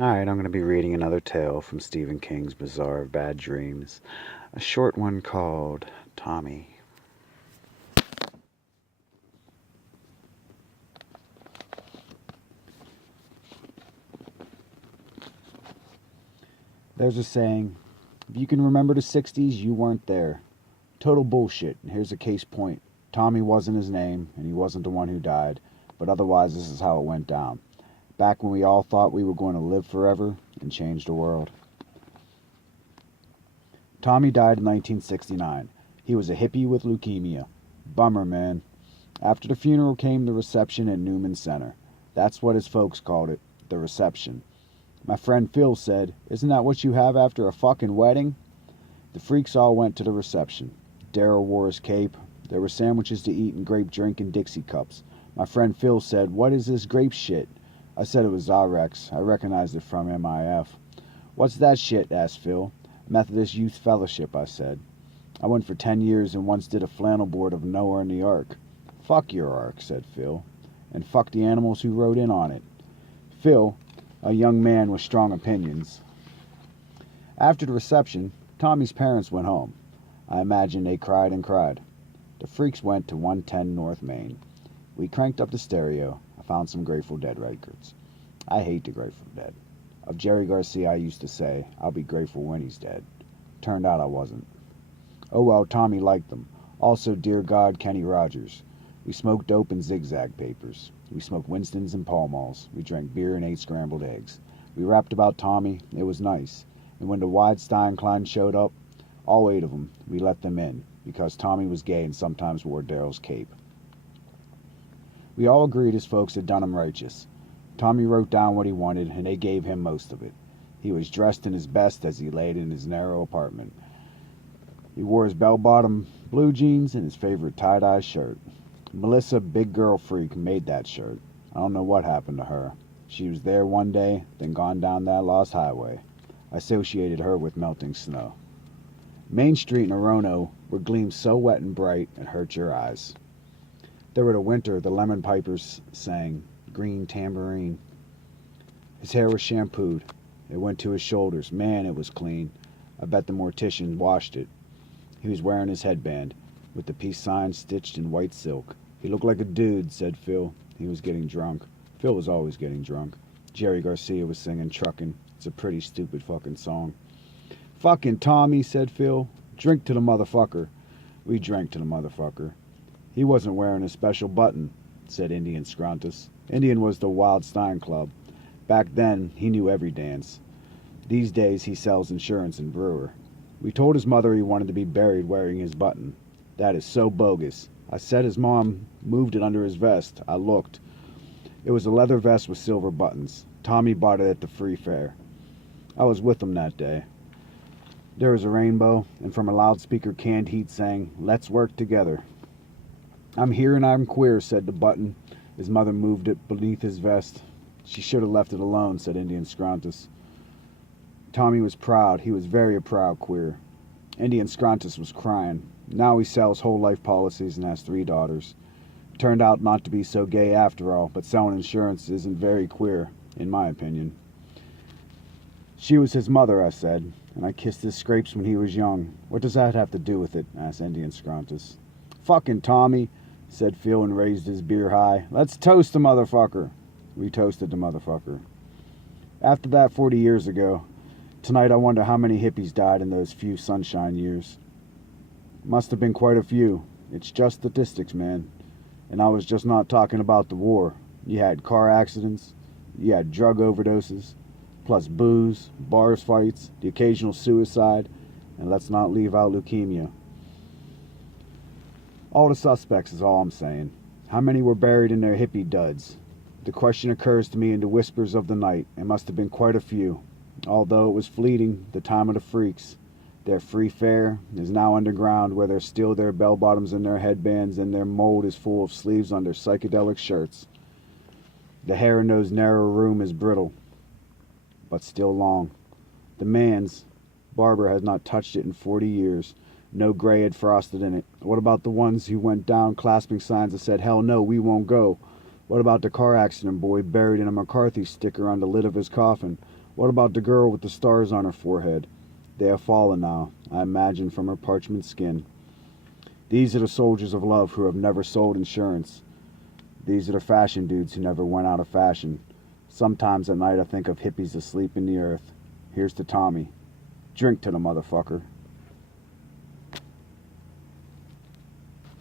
Alright, I'm going to be reading another tale from Stephen King's Bazaar of Bad Dreams, a short one called Tommy. There's a saying, if you can remember the 60s, you weren't there. Total bullshit, and here's a case point. Tommy wasn't his name, and he wasn't the one who died, but otherwise this is how it went down. Back when we all thought we were going to live forever and change the world. Tommy died in 1969. He was a hippie with leukemia. Bummer, man. After the funeral came the reception at Newman Center. That's what his folks called it, the reception. My friend Phil said, "Isn't that what you have after a fucking wedding?" The freaks all went to the reception. Daryl wore his cape. There were sandwiches to eat and grape drink in Dixie cups. My friend Phil said, "What is this grape shit?" I said it was Zarex. I recognized it from MIF. "What's that shit?" asked Phil. "Methodist Youth Fellowship," I said. "I went for 10 years and once did a flannel board of Noah and the Ark." "Fuck your Ark," said Phil. "And fuck the animals who rode in on it." Phil, a young man with strong opinions. After the reception, Tommy's parents went home. I imagine they cried and cried. The freaks went to 110 North Main. We cranked up the stereo. I found some Grateful Dead records. I hate the Grateful Dead. Of Jerry Garcia I used to say, "I'll be grateful when he's dead." Turned out I wasn't. Oh well, Tommy liked them. Also, dear God, Kenny Rogers. We smoked dope and zigzag papers. We smoked Winstons and Pall Malls. We drank beer and ate scrambled eggs. We rapped about Tommy. It was nice. And when the Wide-Stein-Klein showed up, all 8 of them, we let them in, because Tommy was gay and sometimes wore Daryl's cape. We all agreed his folks had done him righteous. Tommy wrote down what he wanted, and they gave him most of it. He was dressed in his best as he laid in his narrow apartment. He wore his bell-bottom blue jeans and his favorite tie-dye shirt. Melissa, big girl freak, made that shirt. I don't know what happened to her. She was there one day, then gone down that lost highway. I associated her with melting snow. Main Street in Orono were gleams so wet and bright it hurt your eyes. There were the winter the lemon pipers sang, "Green Tambourine." His hair was shampooed. It went to his shoulders. Man, it was clean. I bet the mortician washed it. He was wearing his headband, with the peace sign stitched in white silk. He looked like a dude, said Phil. He was getting drunk. Phil was always getting drunk. Jerry Garcia was singing Truckin'. It's a pretty stupid fucking song. "Fucking Tommy," said Phil. "Drink to the motherfucker." We drank to the motherfucker. "He wasn't wearing a special button," said Indian Scrontus. Indian was the Wild Stein Club. Back then, he knew every dance. These days, he sells insurance in Brewer. We told his mother he wanted to be buried wearing his button. That is so bogus. I said his mom moved it under his vest. I looked. It was a leather vest with silver buttons. Tommy bought it at the free fair. I was with him that day. There was a rainbow, and from a loudspeaker Canned Heat sang, "Let's work together." "I'm here and I'm queer," said the button. His mother moved it beneath his vest. "She should have left it alone," said Indian Scrontus. Tommy was proud. He was very proud queer. Indian Scrontus was crying. Now he sells whole life policies and has 3 daughters. Turned out not to be so gay after all, but selling insurance isn't very queer, in my opinion. "She was his mother," I said, "and I kissed his scrapes when he was young. What does that have to do with it?" asked Indian Scrontus. "Fucking Tommy," said Phil and raised his beer high. "Let's toast the motherfucker." We toasted the motherfucker. After that 40 years ago, tonight I wonder how many hippies died in those few sunshine years. Must have been quite a few. It's just statistics, man. And I was just not talking about the war. You had car accidents, you had drug overdoses, plus booze, bars fights, the occasional suicide, and let's not leave out leukemia. All the suspects is all I'm saying. How many were buried in their hippie duds? The question occurs to me in the whispers of the night. It must have been quite a few. Although it was fleeting, the time of the freaks. Their free fare is now underground where there's still their bell-bottoms and their headbands and their mold is full of sleeves on their psychedelic shirts. The hair in those narrow room is brittle, but still long. The man's barber has not touched it in 40 years. No gray had frosted in it. What about the ones who went down clasping signs that said, "Hell no, we won't go"? What about the car accident boy buried in a McCarthy sticker on the lid of his coffin? What about the girl with the stars on her forehead? They have fallen now, I imagine, from her parchment skin. These are the soldiers of love who have never sold insurance. These are the fashion dudes who never went out of fashion. Sometimes at night I think of hippies asleep in the earth. Here's to Tommy. Drink to the motherfucker.